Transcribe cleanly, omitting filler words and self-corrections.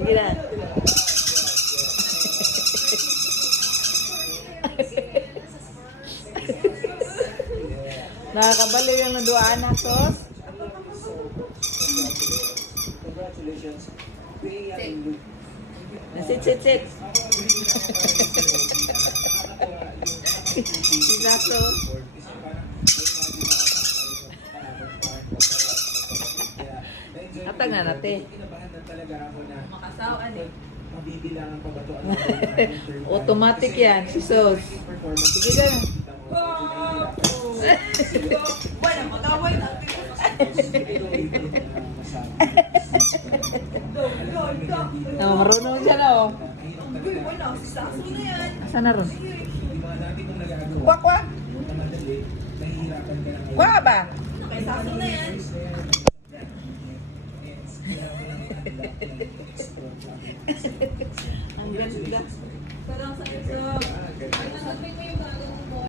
Sige na. Nakakabaliw yung naduaan na sos. Congratulations. Sit. Si Zaso. Atag na natin. Makasawaan eh. Mabibilangan pa ba ito? Automatic yan, si sos. Sige na. Wala, mag-away natin. Oh, marunong siya na oh. Uy, wala. Saso na yan. Asan na ron? Kwa, Kwa. Kwa ba? Kay saso na yan.